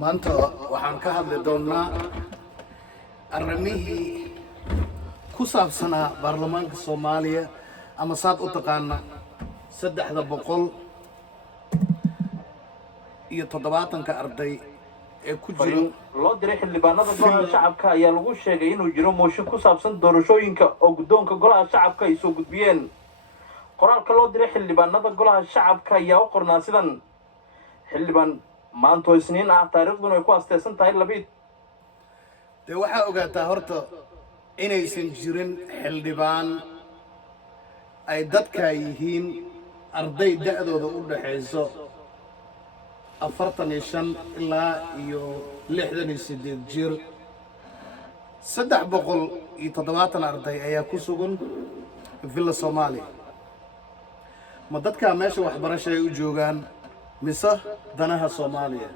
maanta waxaan ka hadli doonnaa arrimihii ku saabsanaa baarlamaanka Soomaaliya ama saad u taqaana 370 arday ee ku jiro loo diray xildhibaanada golaha shacabka ayaa lagu sheegay inuu jiro mooshin ku saabsan doorashooyinka oo guddoonka golaha shacabka ay soo gudbiyeen. qoraalka loo diray xildhibaanada golaha shacabka ayaa u qornaa sidan: xildhibaan maanta isniin ah taariikhduna ay ku asteysan tahay labiid. dee waxaa ogaataa horta inaysan jirin xildhibaan ay dadka yihiin arday da'dooda u dhaxayso 45 ilaa iyo 68 jir. 370 arday ayaa ku sugan villa Soomaaliya. ma dadka meesha waxbarasho ay u joogaan mise danaha Soomaaliya?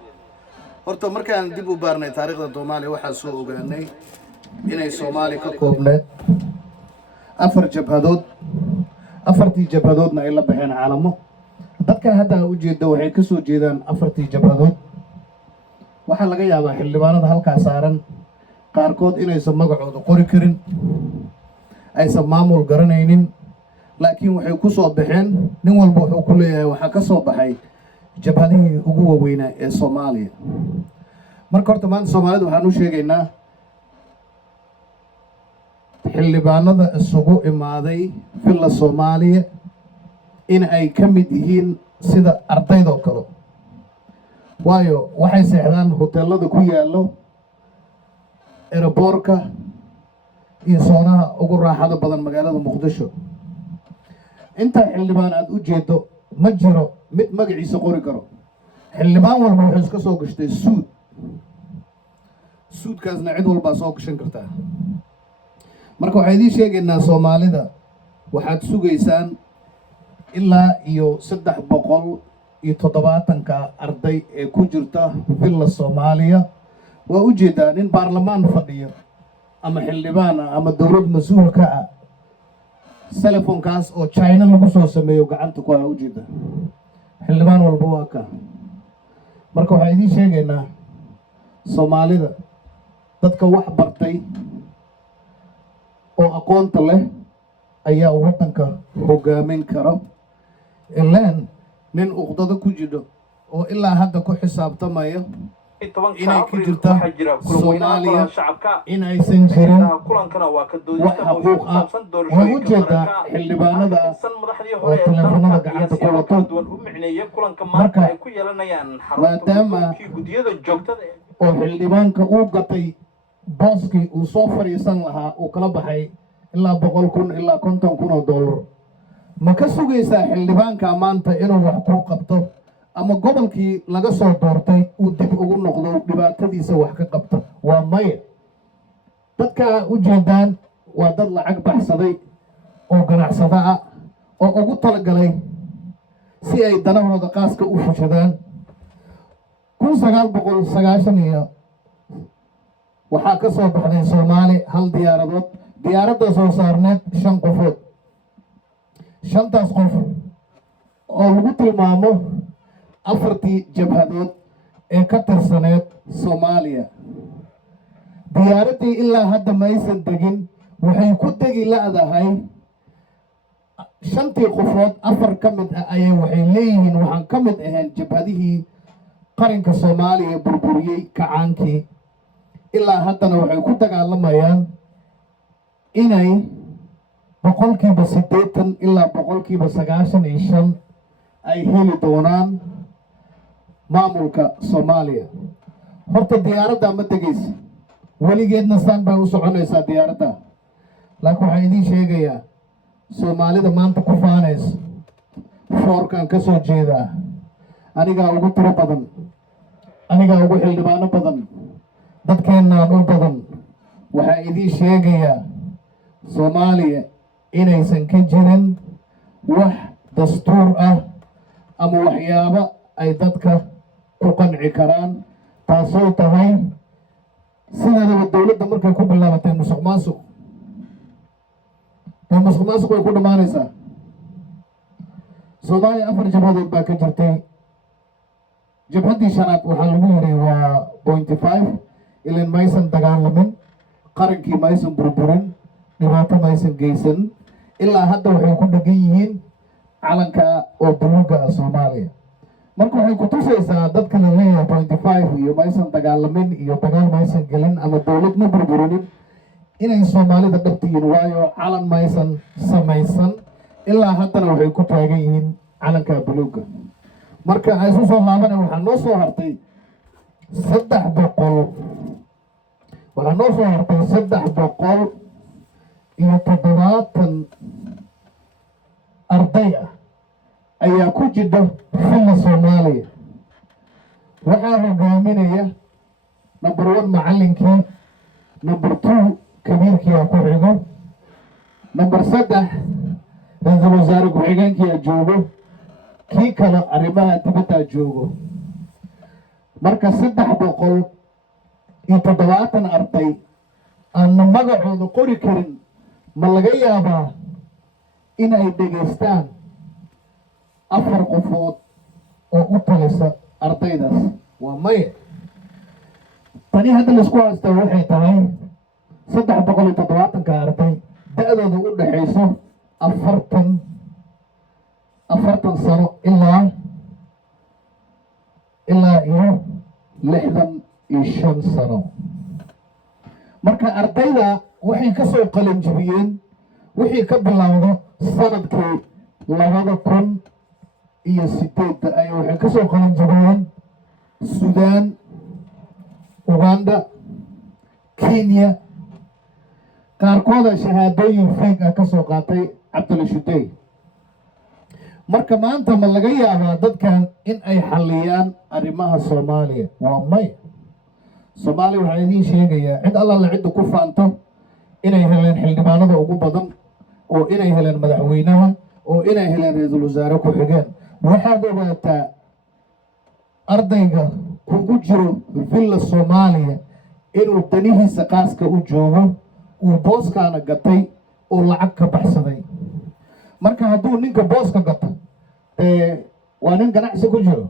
horta markaan dib u baarnay taariikhda Soomaaliya waxaan soo ogaanay inay Soomaaliya ka koobneed 4 jabhadood. 4tii jabhadoodna ay la baxeen caalamo. dadka hadda u jeeda waxay ka soo jeedaan 4tii jabhadood. waxaa laga yaabaa xildhibaanada halkaa saaran qaarkood inaysan magacooda qori karin, aysan maamul garanaynin, laakiin waxay ku soo baxeen nin walba wuxuu ku leeyahay waxaa ka soo baxay jabhadihii ugu waaweynaa ee Soomaaliya. marka horta maanta Soomaalida waxaan u sheegaynaa xildhibaanada isugu imaaday villa Soomaaliya in ay ka mid yihiin sida ardaydoo kale, waayo waxay seexdaan hoteelada ku yaallo aeroboorka iyo soonaha ugu raaxada badan magaalada Muqdisho. intaa xildhibaan aad u jeedo ma jiro mid magaciisa qori karo. xildhibaan walba wuxuu iska soo gashtay suudkaasna cid walbaa soo gashan kartaa. marka waxaan idiin sheegaynaa Soomaalida waxaad sugaysaan ilaa iyo 370 arday ee ku jirta villa Soomaaliya. waa u jeedaa nin baarlamaan fadhiyo ama xildhibaan ah ama dowlad mas-uul ka ah, telefonkaas oo China lagu soo sameeyo gacanta ku u jeeda. xildhibaan walba waa ka. marka waxaan idiin sheegaynaa Soomaalida dadka wax bartay oo aqoonta leh ayaa waddanka hogaamin kara. ilaan nin uqdada ku jiro oo ilaa hadda ku xisaabtamaya inay ka jirta Soomaaliya inaysan jirin wax xuquuq ah. way u jeedaa xildhibaanada oo teleefanada gacanta ku wato. marka maadaama oo xildhibaanka uu gatay booskii uu soo fadhiisan lahaa uu kala baxay ilaa 100,000 ilaa 50,000 oo dollar, ma ka sugaysaa xildhibaanka maanta inuu wax ku qabto ama gobolkii laga soo doortay uu dib ugu noqdo dhibaatadiisa wax ka qabto? waa maya. dadka u jeedaan waa dad lacag baxsaday oo ganacsada ah oo ugu talagalay si ay danahooda qaaska u fushadaan. 1990 waxaa ka soo baxday Soomaali hal diyaaradood. diyaaradda soo saarneed 5 qofood. 5taas qof oo lagu tilmaamo 4tii jabhadood ee ka tirsaneed Soomaaliya. diyaaraddii ilaa hadda maysan degin. waxay ku degi la'dahay 5tii qofood 4 ka mid ah ayay waxay leeyihiin waxaan ka mid ahayn jabhadihii qaranka Soomaaliya burburiyey kacaankii. ilaa haddana waxay ku dagaalamayaan inay 80% ilaa 95% ay heli doonaan maamulka Soomaaliya. horta diyaaradda ma degaysa, weligeedna saan bay u soconaysaa diyaaradda. laakiin waxaan idiin sheegayaa Soomaalida maanta ku faanaysa foorkan ka soo jeedaa, anigaa ugu tiro badan, anigaa ugu xildhibaano badan, dadkeennaan u badan. waxaan idiin sheegayaa Soomaaliya inaysan ka jirin wax dastuur ah ama waxyaabo ay dadka ku qanci karaan, taasoo tahay sideedaba dowladda markay ku bilaabatay musuqmaasuq way ku dhammaanaysaa. Soomaaliya 4 jabhadood baa ka jirtay jabhaddii shanaad waxaa lagu yidhi waa 0.5 ilan maysan dagaalamin, qarankii maysan burburin, dhibaato maysan geysan, ilaa hadda waxay ku dhegan yihiin calanka oo buluuga ah Soomaaliya. marka waxay ku tusaysaa dadka la leeyahay 0.5 iyo maysan dagaalamin iyo dagaal maysan gelin ama dowlad ma burburinin inay Soomaalida dhabtihiin, waayo calan maysan samaysan ilaa haddana waxay ku taagan yihiin calanka buluuga. marka ay isu soo laabanay waxaa noo soo hartay 370 arday ah ayaa ku jira filla Soomaaliya. waxaa hogaaminaya number 1 macallinkii, number 2 kabiirkii ku xigo, number 3 ra'iisul wasaare ku-xigeenkii joogo, kii kale arrimaha dibadda joogo. marka 370 arday aan magacooda qori karin ma laga yaabaa in ay dhegaystaan 4 qofood oo u talisa ardaydaas? waa maya. tani hadda laisku haysta waxay tahay 370 arday da-dooda u dhaxayso 40 sano ilaa iyo 65 sano. marka ardayda waxay ka soo qalin jabiyeen wixii ka bilowda sanadkii 2008 ay waxay ka soo qalin jabiyeen Suudaan, Uganda, Kenya, qaarkooda shahaadooyin fake ah ka soo qaatay Cabdul Shudey. marka maanta ma laga yaabaa dadkan in ay xalliyaan arrimaha Soomaaliya? waa may. Soomaaliya waxaa idiin sheegayaa cid alla la cidda ku faanto inay heleen xildhibaanada ugu badan, oo inay heleen madaxweynaha, oo inay heleen ra'iisul wasaare ku xigeen. waxaad ogaataa ardayga kugu jiro villa Soomaaliya inuu danihiisa qaaska u joogo, uu booskaana gatay oo lacag ka baxsaday. marka hadduu ninka booska gato waa nin ganacsi ku jiro,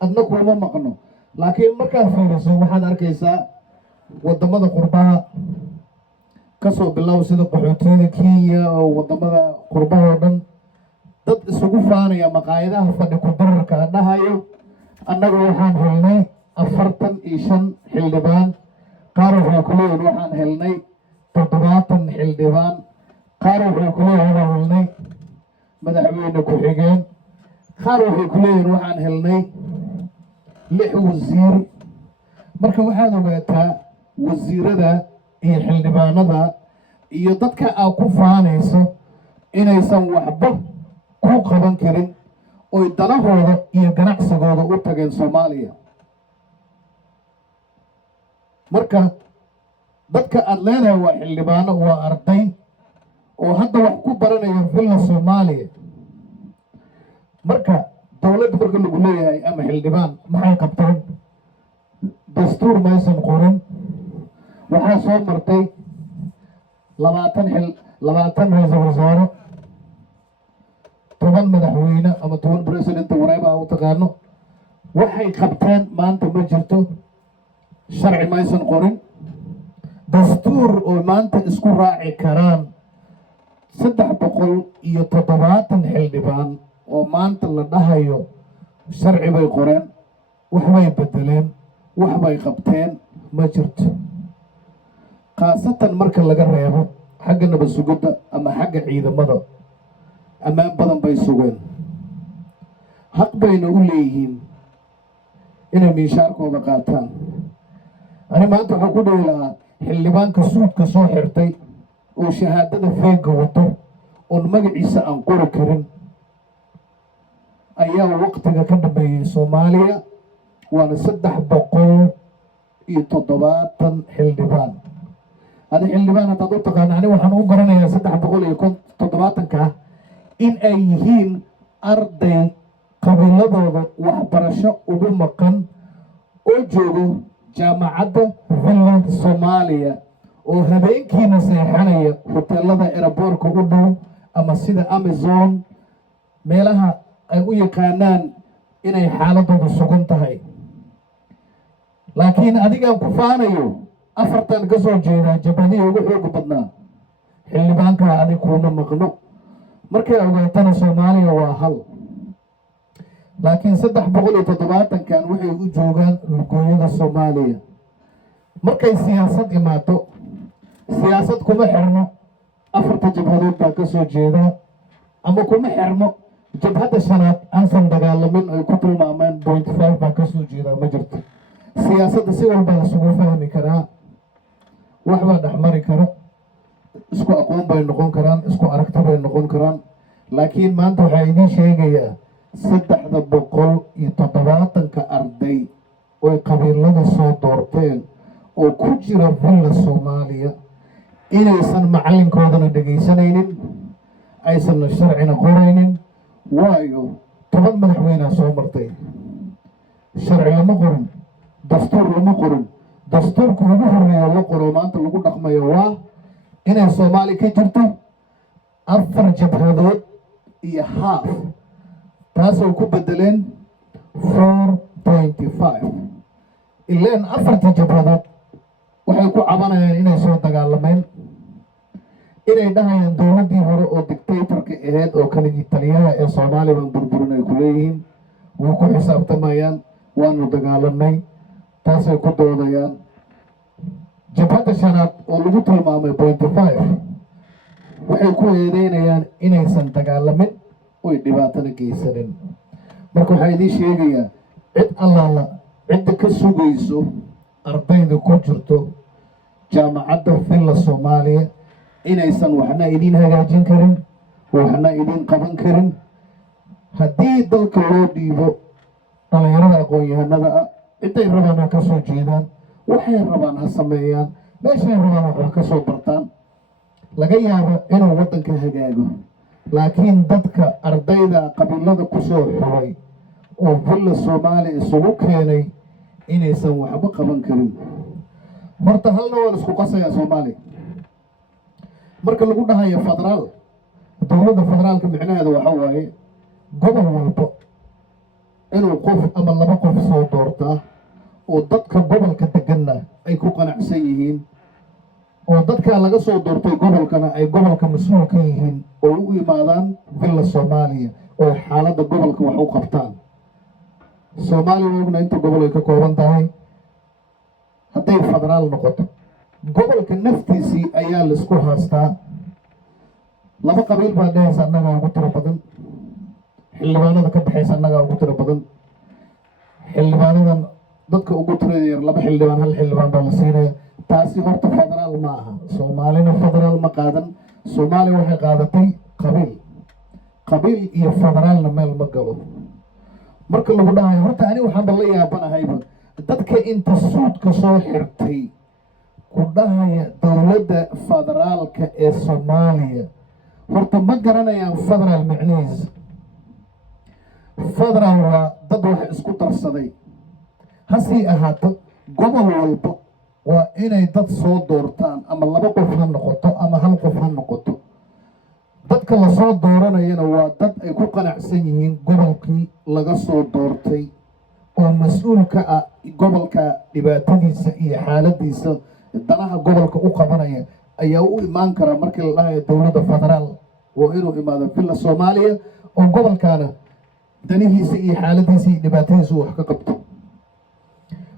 adna kuma maqno. laakiin markaad fiiriso waxaad arkaysaa wadamada qurbaha kasoo bilow sida qaxootiyada Kenya oo wadamada qurbaha oo dhan dad isugu faanaya maqaayadaha fadhi ku dararka dhahayo annaga waxaan helnay 45 xildhibaan, qaar waxay ku leeyihiin waxaan helnay 70 xildhibaan, qaar waxay ku leeyihiin waxaan helnay madaxweyne ku xigeen, qaar waxay ku leeyihiin waxaan helnay 6 wasiir. marka waxaad ogaataa wasiirada iyo xildhibaanada iyo dadka aad ku faanayso inaysan waxba ku qaban karin, oy danahooda iyo ganacsigooda u tageen Soomaaliya. marka dadka aad leedahay waa xildhibaano, waa arday oo hadda wax ku baranaya villa Soomaaliya. marka dowladda marka lagu leeyahay ama xildhibaan maxay qabteen? dastuur maysan qorin. waxaa soo martay 20 ra'iisul wasaare, 10 madaxweyne ama 10 president whatever u taqaano. waxay qabteen maanta ma jirto. sharci maysan qorin. dastuur oo maanta isku raaci karaan 370 xildhibaan oo maanta la dhahayo sharci bay qoreen, waxbay bedeleen, waxbay qabteen ma jirto. khaasatan marka laga reebo xagga nabad sugidda ama xagga ciidamada, ammaan badan bay sugeen. xaq bayna u leeyihiin inay miishaarkooda qaataan. ani maanta waxaa ku dhihi lahaa xildhibaanka suudka soo xirtay oo shahaadada feega wato oon magaciisa aan qori karin ayaa waqtiga ka dhameeyey Soomaaliya. waana 370 xildhibaan. hada xildhibaan haddaad u taqaana, ani waxaan u garanayaa 370 in ay yihiin arday qabiiladooda waxbarasho ugu maqan oo joogo jaamacadda villa Soomaaliya, oo habeenkiina seexanaya hoteelada aeroboortka u dhow ama sida Amazon, meelaha ay u yaqaanaan inay xaaladoodu sugan tahay. laakiin adigaan ku faanayo afartan ka soo jeedaa jabhadihii ugu xoog badnaa xildhibaankaa adig kuuma maqno. markay ogaatana Soomaaliya waa hal, laakiin 370kan waxay u joogaan lugooyada Soomaaliya. markay siyaasad imaato, siyaasad kuma xirno afarta jabhadood baa ka soo jeeda, ama kuma xirno jabhadda shanaad aansan dagaalamin ay ku tilmaameen 0.5 baa ka soo jeeda. ma jirto. siyaasadda si walba isugu fahmi karaa, waxbaa dhexmari kara, isku aqoon bay noqon karaan, isku aragti bay noqon karaan. laakiin maanta waxaa idiin sheegayaa 370 arday oy qabiilada soo doorteen oo ku jira villa Soomaaliya inaysan macalinkoodana dhegaysanaynin, aysan sharcina qoraynin. waayo 10 madaxweynea soo martay, sharci lama qorin, dastuur lama qorin. dastuurka ugu horeeya la qoro maanta lagu dhaqmayo waa inay Soomaali ka jirto 4 jabhadood iyo half, taasoo ku bedeleen 4.5. ileen 4 jabhadood waxay ku cabanayaan inay soo dagaalameen, inay dhahayaan dowladdii hore oo dictatorka ahayd oo kaligii taliyaha ee Soomaaliya baan burburin ay ku leeyihiin. way ku xisaabtamayaan, waanu dagaalanay, taasay ku doodayaan. jabhadda shanaad oo lagu tilmaamay 0.5 waxay ku eedeynayaan inaysan dagaalamin oy dhibaatana geysanin. marka waxaa idiin sheegayaa cid allaala cidda ka sugayso ardayda ku jirto jaamacadda villa Soomaaliya inaysan waxna idiin hagaajin karin, waxna idiin qaban karin. haddii dalka loo dhiibo dhalinyarada aqoon-yahanada ah, ciday rabaan ha ka soo jeedaan, waxay rabaan ha sameeyaan, meeshay rabaan wax ka soo bartaan, laga yaabo inuu waddanka hagaago. laakiin dadka ardayda qabiilada ku soo xulay oo villa Soomaaliya isugu keenay inaysan waxba qaban karin. horta halna waa la isku qasayaa Soomaaliya. marka lagu dhahayo federaal, dowladda federaalka micnaheeda waxa waaye gobol walba inuu qof ama 2 qof soo doortaa oo dadka gobolka deganna ay ku qanacsan yihiin, oo dadka laga soo doortay gobolkana ay gobolka mas'uul ka yihiin oo u yimaadaan villa Soomaaliya oo xaaladda gobolka wax u qabtaan. Soomaaliya ogna inta gobol ay ka kooban tahay. hadday federaal noqoto, gobolka naftiisii ayaa la isku haastaa. 2 qabiil baa dhahaysa annagaa ugu tiro badan, xildhibaanada ka baxaysa annagaa ugu tiro badan. xildhibaanadan dadka ugu tirada yar 2 xildhibaan 1 xildhibaan baa la siinaya. taasi horta federaal ma aha. Soomaalina federaal ma qaadan. Soomaaliya waxay qaadatay qabiil. qabiil iyo federaalna meel ma galo. marka lagu dhahayo horta ani waxaan la yaabanahayba dadka inta suudka soo xirtay ku dhahaya dowladda federaalka ee Soomaaliya, horta ma garanayaan federaal macnihiisa. federaal waa dad wax isku darsaday. hasii ahaato gobol walba waa inay dad soo doortaan, ama 2 qof ha noqoto ama 1 qof ha noqoto. dadka la soo dooranayana waa dad ay ku qanacsan yihiin gobolkii laga soo doortay, oo mas'uul ka ah gobolka dhibaatadiisa iyo xaaladiisa, danaha gobolka u qabanaya ayaa u imaan kara. markii la dhahayo dowladda federaal waa inuu imaado villa Soomaaliya oo gobolkaana danihiisa iyo xaaladiisa iyo dhibaatadiisa wax ka qabto.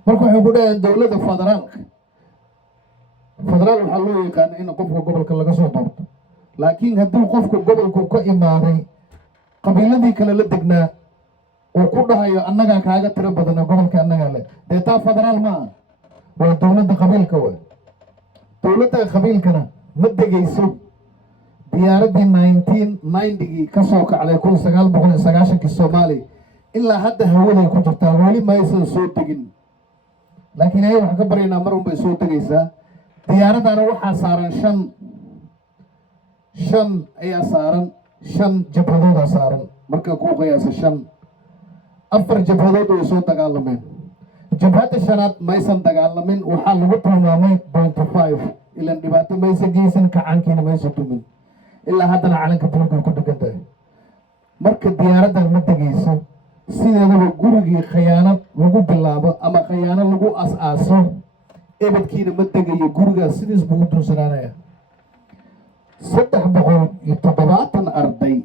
marka waxay ku dhahayaan dowladda federaalka, federaal waxaa loo yaqaana in qofka gobolka laga soo doorto. laakiin haddii qofka gobolku ka imaaday qabiiladii kale la degnaa oo ku dhahayo annagaa kaaga tiro badana gobolka annagaa leh, dee taa federaal ma aha, waa dowladda qabiilka. waa dowladda qabiilkana ma degayso. diyaaraddii 1990gii ka soo kacday 1990kii Soomaaliya ilaa hadda hawaday ku jirtaa, weli ma aysan soo degin. laakiin ay wax ka baryaynaa mar unbay soo degaysaa. diyaaradana waxaa saaran 5 ayaa saaran, 5 jabhadoodaa saaran. marka ku qiyaasa 4 jabhadood way soo dagaalameen. jabhadda shanaad maysan dagaalamin, waxaa lagu tilmaamay 0.5. ilaan dhibaato maysan geysan, kacaankiina maysan dumin. ilaa haddana calanka buluugay ku dhegan tahay. marka diyaaraddan ma degayso. sideedaba gurigii khiyaanad lagu bilaabo ama khiyaano lagu as-aaso ebedkiina ma degayo, gurigaas sidiis buu u duunsanaanaya. 370 arday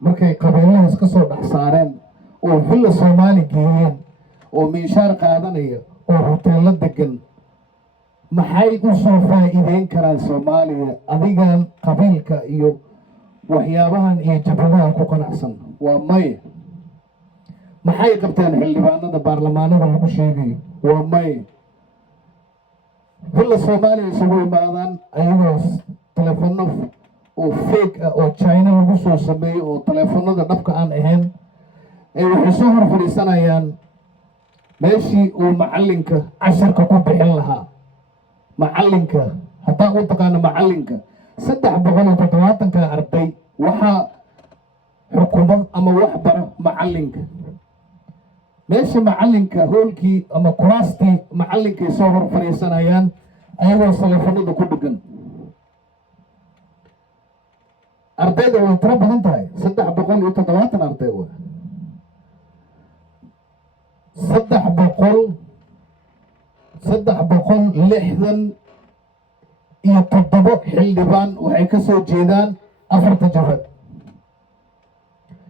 markay qabiiladaas ka soo dhex saareen oo villa Soomaali geeyeen oo miishaar qaadanaya oo hoteello degan, maxay u soo faa'iideyn karaan Soomaaliya adigan qabiilka iyo waxyaabahan iyo jabhadahan ku qanacsan? waa maya. maxay qabteen xildhibaanada baarlamaanada lagu sheegayo? waa maya. villa Soomaaliya isugu imaadaan ayagoo telefono oo fake ah oo China lagu soo sameeyo oo telefonada dhabka aan ahayn, ay waxay soo hor fadhiisanayaan meeshii uu macallinka casharka ku bixin lahaa. macallinka haddaa u taqaano macallinka 370 arday waxaa xukumo ama wax bara macallinka. meesha macallinka hoolkii ama kuraastii macallinkay soo hor fadhiisanayaan ayagoo telefonada ku dhegan. ardayda way tiro badan tahay, 370 arday waa 367 xildhibaan waxay ka soo jeedaan 4 jabhad.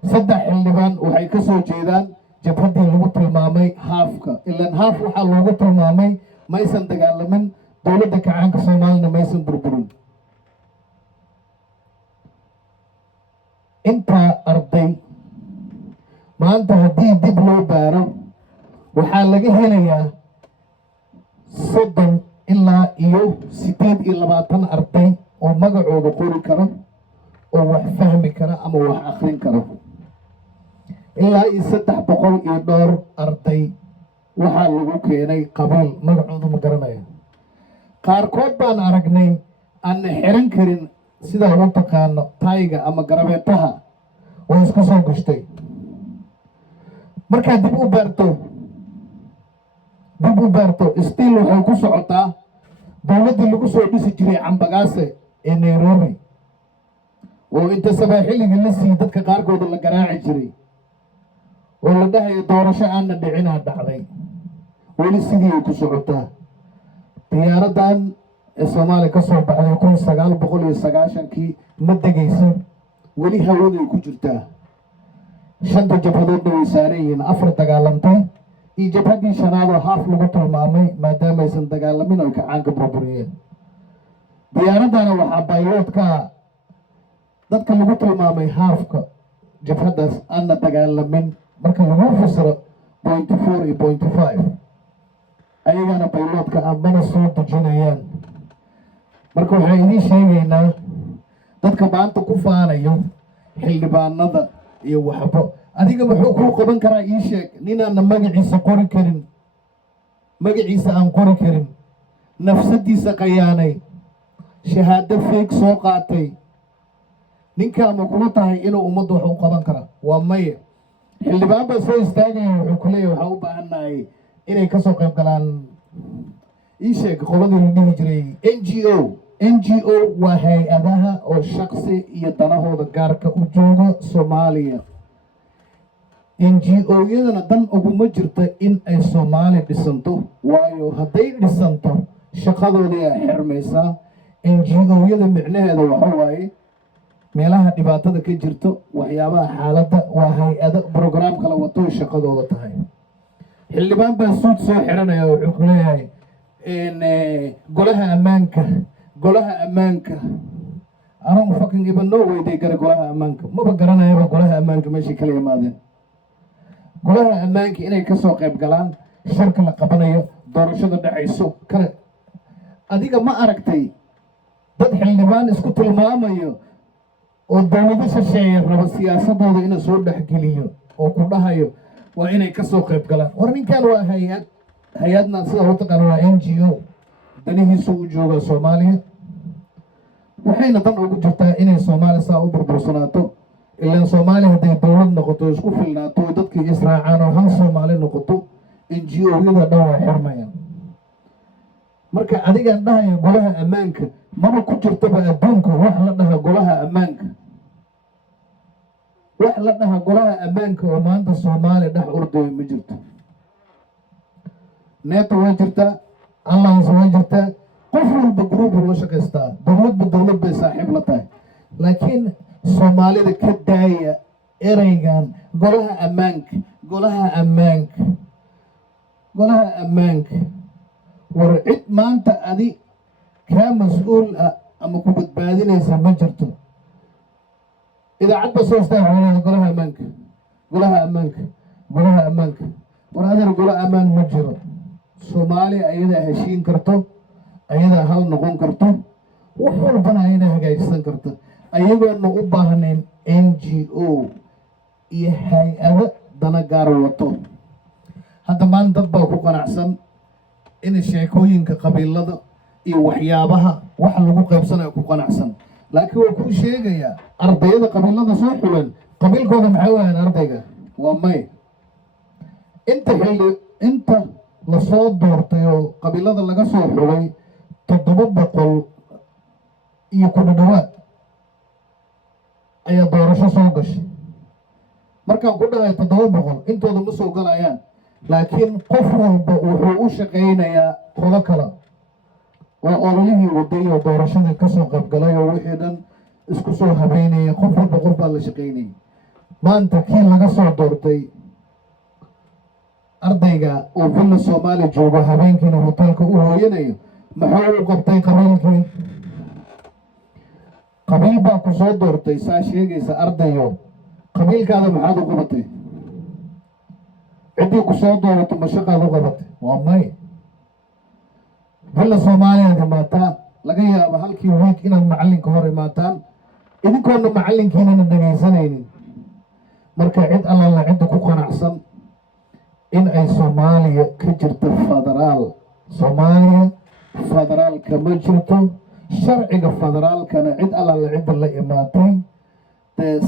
3 xildhibaan waxay ka soo jeedaan jabhaddii lagu tilmaamay haafka. ilaan haaf waxaa loogu tilmaamay maysan dagaalamin, dowladda kacaanka Soomaalina maysan burburin. intaa arday maanta haddii dib loo baaro waxaa laga helayaa 30 ilaa iyo 28 arday oo magacooda qori karo, oo wax fahmi kara ama wax akhrin karo. ilaa iyo 300 iyo dhowr arday waxaa lagu keenay qabiil magacooda ma garanaya. qaarkood baan aragnay aan xiran karin sida u taqaano tayga ama garabeetaha oo iska soo gashtay. markaa dib u baarto still waxay ku socotaa dowladdii lagu soo dhisi jiray Cambagaase ee Nairobi, oo inta sabaaxiliga la sii dadka qaarkooda la garaaci jiray oo la dhahayo doorasho aanna dhicinaa dhacday. weli sidii ay ku socotaa. diyaaradan ee Soomaaliya ka soo baxday 1990kii ma degayso, weli hawaday ku jirtaa. 5 jabhadoodna way saaran yihiin, 4 dagaalantay iyo jabhaddii shanaad oo haaf lagu tilmaamay maadaama aysan dagaalamin oo kacaanka burburiyeen. diyaaradana waxaa bayloodka dadka lagu tilmaamay haafka jabhaddaas aanna dagaalamin. marka lagu fasiro 0.4 iyo 0.5 ayagana bayloodka mana soo dejinayaan. marka waxaan idiin sheegaynaa dadka maanta ku faanayo xildhibaanada iyo waxbo, adiga muxuu kuu qaban karaa? ii sheeg. ninaana magaciisa qori karin, magaciisa aan qori karin, nafsadiisa qayaanay, shahaado feeg soo qaatay, ninkaa ma kula tahay inuu ummadda wax u qaban kara? waa maya. xildhibaan baa soo istaagaya wuxuu ku leeyahay waxaa u baahannahay inay ka soo qayb galaan ii sheeg qoladii la dhihi jiray NGO waa hay-adaha oo shaqsi iyo danahooda gaarka u jooga Soomaaliya. NGO-yadana dan uguma jirta in ay Soomaali dhisanto, waayo hadday dhisanto shaqadoodii ay xirmaysaa. NGO-yada micnaheeda waxa waaye meelaha dhibaatada ka jirto, waxyaabaha xaaladda, waa hay-ado brograam kala wato shaqadooda tahay. xildhibaan baa suud soo xiranaya wuxuu ku leeyahay golaha ammaanka I don't fucking even know weyday gara golaha ammaanka, maba garanayaba golaha ammaanka meeshay kala yimaadeen. golaha ammaanka inay ka soo qayb galaan shirka la qabanayo, doorashada dhacayso kale. adiga ma aragtay dad xildhibaan isku tilmaamayo oo dowlado shisheeye raba siyaasadooda inuu soo dhexgeliyo oo ku dhahayo waa inay ka soo qayb galaan? war ninkan waa hay-adna sida u taqaan waa NGO, danihiisu u jooga Soomaaliya. waxayna dan ugu jirtaa inay Soomaaliya saa u burbursanaato. ilaan Soomaaliya hadday dowlad noqoto isku filnaato oo dadkii israacaan oo hal Soomaali noqoto, NGO-yada dhan waa xirmayaan. marka adigan dhahayo golaha ammaanka, maba ku jirtaba adduunka wax la dhaha golaha ammaanka. wax la dhaha golaha ammaanka oo maanta soomaaliya dhex ordaya ma jirto. neeta waa jirtaa, alliance waa jirtaa, qof walba group loo shaqaystaa, dowlad bay saaxiib la tahay. laakiin soomaalida ka daaya ereygan golaha ammaanka war cid maanta adi kaa mas-uul ah ama ku badbaadinaysa ma jirto. idaacad ba soo istaa golaha ammaanka war adeer golo ammaan ma jiro. soomaaliya ayadaa heshiin karto, ayadaa hal noqon karto, wax walbana ayadaa hagaajisan karto, ayagoona u baahnayn NGO iyo hay-ado dana gaar wato. hadda maanta dad baa ku qanacsan in sheekooyinka qabiilada iyo waxyaabaha wax lagu qaybsanayo ku qanacsan. laakiin waa kuu sheegayaa ardayada qabiilada soo xulan qabiilkooda maxay waayaan ardayga waa may. inta lasoo doortay oo qabiilada laga soo xulay 700 iyo ku dhawaad ayaa doorasho soo gashay. markaan ku dhahay 700 intooda ma soo galayaan, laakiin qof walba wuxuu u shaqaynayaa qolo kale. waa ololihii waday oo doorashadii kasoo qaybgalay oo wixii dhan isku soo habeynaya, qof walba qof baa la shaqaynayay. maanta kii laga soo doortay ardayga oo villa Soomaaliya joogo habeenkiina hotelka u hooyanayo maxaa uu qabtay qabiilkii? qabiil baa ku soo doortay saa sheegaysa ardayo, qabiilkaada maxaad u qabatay? ciddii ku soo doorato ma shaqaad u qabatay? waa may. villa Soomaaliya imaataan, laga yaabo halkii week inaad macallinka hor imaataan idinkoona macallinkiinana dhagaysanaynin. marka cid alla cidda ku qanacsan in ay Soomaaliya ka jirto federaal, Soomaaliya federaalka ma jirto. sharciga federaalkana cid alla cidda la imaatay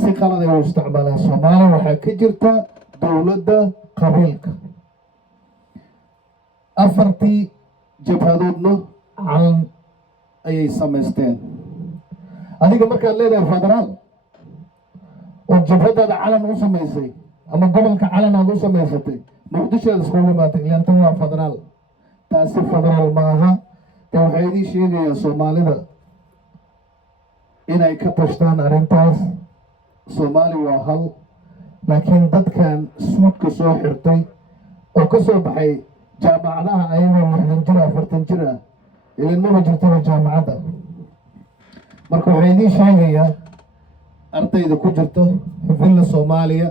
si qalad ay u isticmaalaan. Soomaaliya waxaa ka jirta dowladda qabiilka. 4 jabhadoodna calan ayay samaysteen. adiga markaad leedahay federaal oo jabhadaada calan u samaysay ama gobolka calan aad u samaysatay, muqdishoda iskugu imaatay ilaan tan waa federaal. taasi federaal maaha. waxay idin sheegayaa soomaalida inay ka tashtaan arrintaas. Soomaali waa hal, laakiin dadkan suudka soo xirtay oo ka soo baxay jaamacadaha ayagoo 60 jir 40 jir ah ilmaba jirtaba jaamacadda. marka waxay idin sheegayaa ardayda ku jirto villa Soomaaliya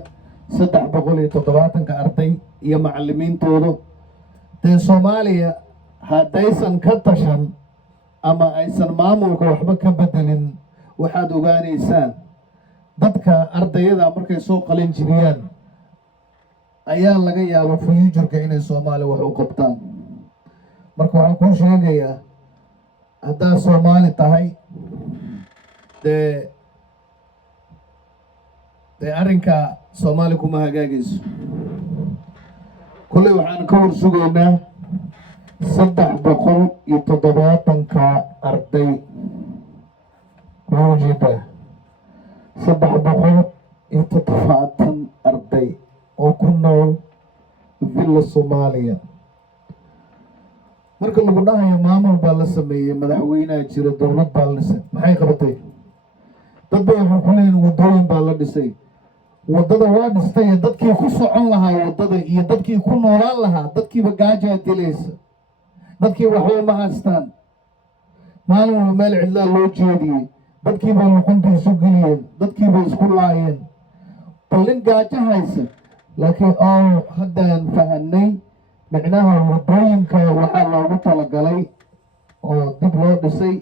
370 arday iyo macallimiintooda. dee Soomaaliya haddaysan ka tashan ama aysan maamulka waxba ka bedelin, waxaad ogaanaysaan dadka ardayada markay soo qalin jiriyaan ayaa laga yaaba future-ka inay Soomaaliya wax u qabtaan. marka waxaan kuu sheegayaa haddaad Soomaali tahay dee arrinka Soomaali kuma hagaagayso. kulley waxaan ka hor sugaynaa 370 arday mawjida 370 arday oo ku nool villa Soomaaliya. marka lagu dhahayo maamul baa la sameeyey, madaxweynaha jira, dowlad baa la dhisay, maxay qabatay? dad baa waxay ku leeyihiin wadooyin baa la dhisay. waddada waa dhistay, dadkii ku socon lahaa waddada iyo dadkii ku noolaan lahaa dadkiiba gaajaa dilaysa. dadkii waxba ma haystaan. maalin walba meel cidlaa loo jeediyey, dadkiibay luqunta isu geliyeen, dadkiibay isku laayeen. ballin gaajo haysa. laakiin haddaan fahanay micnaha waddooyinka waxaa loogu talagalay oo dib loo dhisay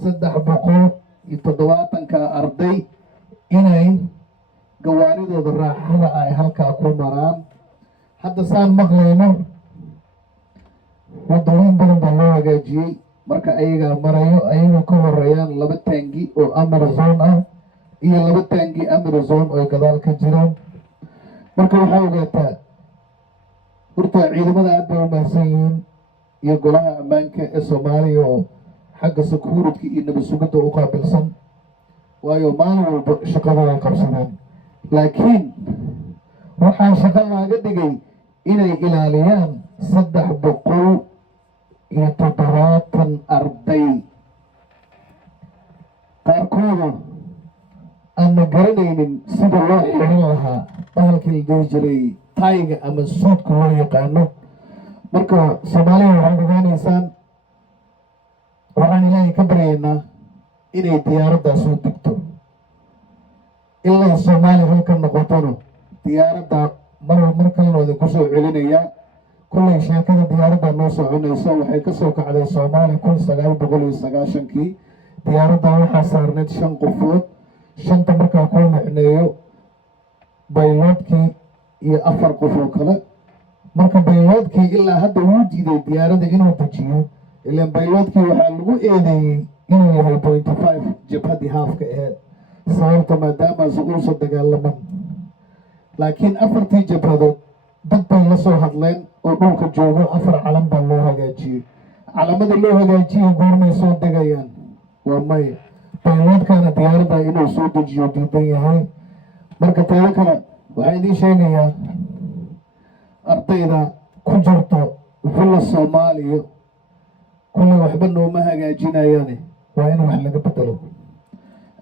370 arday inay gawaaridooda raaxada ay halkaa ku maraan. hadda saan maqlayno waddooyin badan baa loo hagaajiyey. marka ayagaa marayo, ayagoo ka horeeyaan 2 taangi oo Amazon ah iyo 2 taangi Amazon oo gadaal ka jiraan. marka waxaa ogaataa horta ciidamada aad bay u mahadsan yihiin iyo golaha ammaanka ee Soomaaliya oo xagga security iyo nabad sugidda u qaabilsan, waayo maalin walba shaqada ay qabsadeen. laakiin waxaa shaqo laaga dhigay inay ilaaliyaan 370 arday qaarkooda aanna garanaynin sida loo xiran lahaa bahalkii la dhihi jiray tayga ama suudka loo yaqaano. marka Soomaaliya waxaad ogaanaysaan, waxaan ilaahay ka baryaynaa inay diyaaraddaas soo degto ilaa Soomaaliya halka noqotona diyaaradda mar kalena idinku soo celinayaa. kullay sheekada diyaaradda noo soconayso waxay ka soo kacday Soomaaliya 1990kii. diyaaradda waxaa saarneyd 5 qofood, 5 markaa kuu micneeyo bayloodkii iyo 4 qof oo kale. marka bayloodkii ilaa hadda wuu diiday diyaaradda inuu dejiyo, ilaan bayloodkii waxaa lagu eedeeyey inuu yahay 0.5 jabhadii haafka aheyd, sababta maadaamaas uusa dagaalaman. laakiin 4tii jabhadood dad bay la soo hadleen oo dhulka joogo, 4 calan baa loo hagaajiyey. calamada loo hagaajiyey goormay soo degayaan? waa maya. bayloodkana diyaaradda inuu soo dejiyo diidan yahay. marka teeda kale waxaa idiin sheegayaa ardayda ku jirto villa Soomaaliya kullay waxba nooma hagaajinayaane, waa in wax laga bedelo.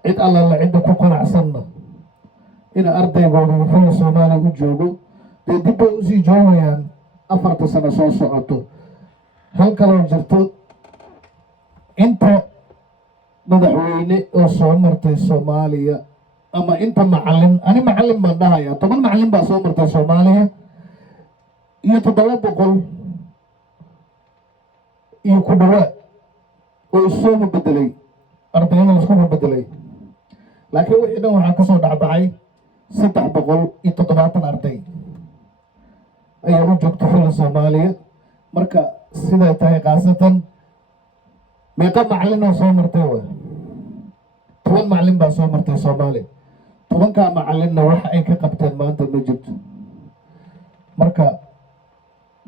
cid alla cidda ku qanacsanna in ardaygooda villa Soomaaliya u joogo, dee dib bay usii joogayaan 4 sano soo socoto. hal kaloo jirto, inta madaxweyne oo soo martay Soomaaliya ama inta macallin, ani macallin baan dhahayaa, 10 macallin baa soo martay Soomaaliya iyo 700 iyo ku dhawaad oo isoo bedelay, ardayda la isku bedelay. laakiin wixii dhan waxaa kasoo dhacbacay 370 arday ayaa u joogta villa Soomaaliya. marka siday tahay khaasatan meeqa macallin oo soo martay? 10 macallin baa soo martay Soomaaliya. 10kaa macallinna wax ay ka qabteen maanta ma jirto. marka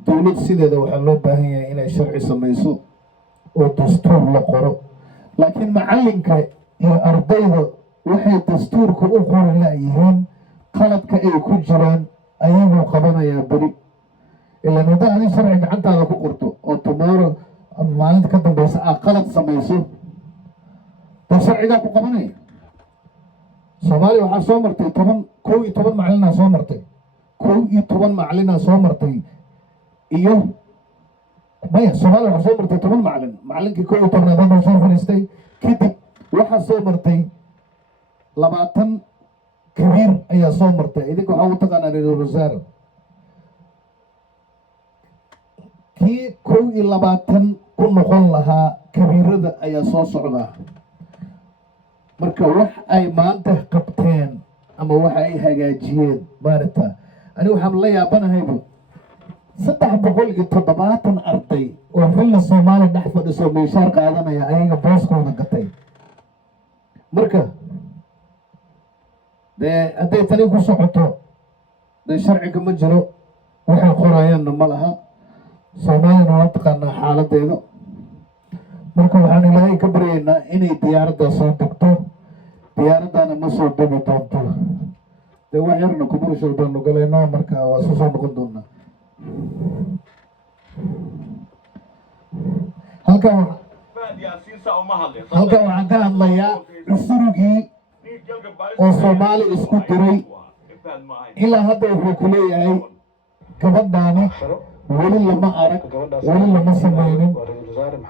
dowlad sideeda waxaa loo baahan yahay inay sharci samayso oo dastuur la qoro, laakiin macallinka iyo ardayda waxay dastuurka u qori laayihiin qaladka ay ku jiraan ayagoo qabanayaa beri. ilaan haddaa adi sharci gacantaada ku qorto oo tomorrow maalinta ka dambeysa aa qalad samayso, dee sharcigaa ku qabanaya. Soomaaliya waxaa soo martay 11 macallinaa soo martay, 11 macallinaa soo martay iyo maya Soomaaliya waxaa soo martay 10 macallin. macallinkii 11aad soo fadhiistay, kadib waxaa soo martay 20 kabiir ayaa soo martay. idinka waxaa u taqaanaa ra-iisul wasaare. kii 21 ku noqon lahaa kabiirada ayaa soo socdaa. marka wax ay maanta qabteen ama wax ay hagaajiyeen maarata, ani waxaan la yaabanahayba 370 arday oo villa Soomaaliya dhex fadhiso meeshaar qaadanaya ayaga booskooda gatay. marka dee hadday tani ku socoto dee sharciga ma jiro, waxay qorayaanna ma laha. Soomaaliyana waa taqaanaa xaaladeeda. marka waxaan ilaahay ka baryaynaa inay diyaaradda soo degto. diyaaraddana ma soo degi doonto, dee wax yarna commercial baanu galaynaa, marka waa soo noqon doonaa. halkan waxaan ka hadlayaa cusurugii oo Soomaali isku diray. ilaa hadda wuxuu ku leeyahay gabadhaani weli lama arag, weli lama samaynin.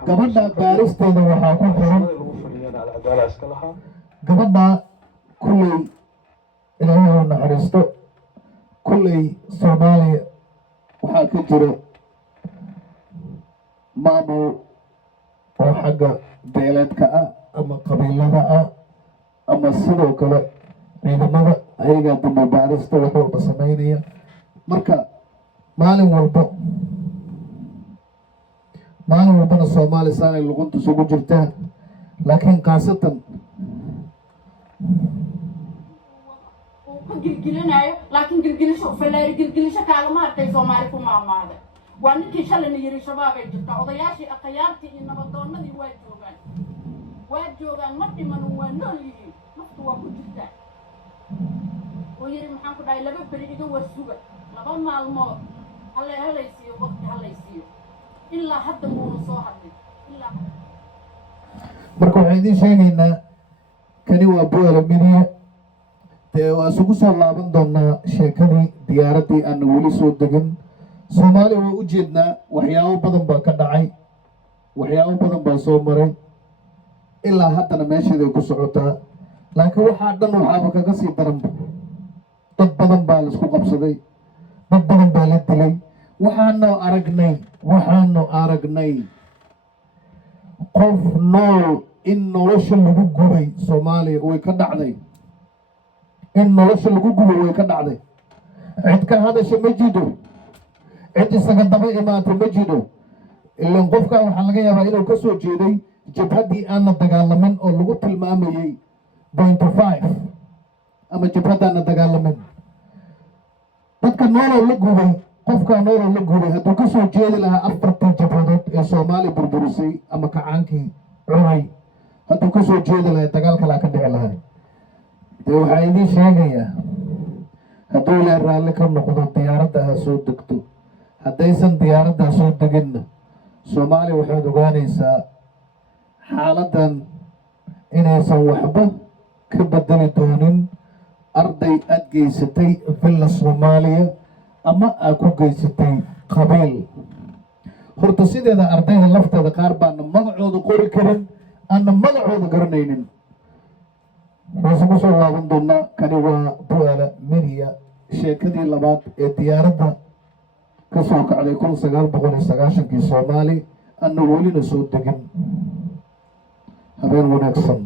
gabadha baaristeeda waxaa ku xiran gabadha kulley ilaahay u naxariisto. kulley Soomaaliya waxaa ka jira maamul oo xagga beeleedka ah ama qabiilada ah ama sidoo kale ciidamada ayagaa dambe baarista wax walba samaynaya. marka maalin walbana Soomaali saanay luqunta isugu jirtaa, laakiin khaasatan gilgilinayo. laakiin gilgilisho falaari gilgilisho kaalama arkay Soomaali ku maamaaday. waa ninkii shalay yiri shabaab ay jirta, odayaashii aqayaartii iyo nabadoonnadii waa joogaan ma dhiman, waa nool yihiin, naftu waa ku jirtaa. ويري محن كو داي لبا بري iga warsuga laba maalmood halaysiyo waqti halaysiyo ilaa hadda muu soo hadlay ilaa marka waxaan idin sheegaynaa kani waa Bu'aale Media dee waa isugu soo laaban doonaa sheekadii diyaaraddii aan weli soo degin Soomaali waa u jeednaa waxyaabo badan baa ka dhacay waxyaabo badan baa soo maray ilaa haddana meesheeday ku socotaa laakiin waxaa dhan waxaaba kaga sii daran dad badan baa la isku qabsaday dad badan baa la dilay waxaanu aragnay qof nool in nolosha lagu gubay Soomaaliya way ka dhacday in nolosha lagu gubay way ka dhacday cid ka hadasha ma jiro cid isaga daba imaatay ma jiro ilaan qofka waxaa laga yaabaa inuu ka soo jeeday jabhaddii aana dagaalamin oo lagu tilmaamayay point 5 ama jabhaddaana dagaalamin dadka nooloo la gubay qofka nooloo la gubay hadduu ka soo jeedi lahaa 4 jabhadood ee Soomaali burburisay ama kacaankii cunay hadduu ka soo jeedi lahaa dagaal kalaa ka dhici lahaa dee waxaa idiin sheegayaa hadduu ilaahay raalli ka noqdo diyaaradda ha soo degto haddaysan diyaaradda soo deginna Soomaali waxaad ogaanaysaa xaaladdan inaysan waxba ka bedeli doonin arday aad geysatay villa Soomaaliya ama aad ku geysatay qabiil horta sideeda ardayda lafteeda qaar baana magacooda qori karin ana magacooda garanaynin waxaan ku soo laaban doonaa kani waa Bu'aale Media sheekadii labaad ee diyaaradda ka soo kacday 1990 Soomaali ana welina soo degin habeen wanaagsan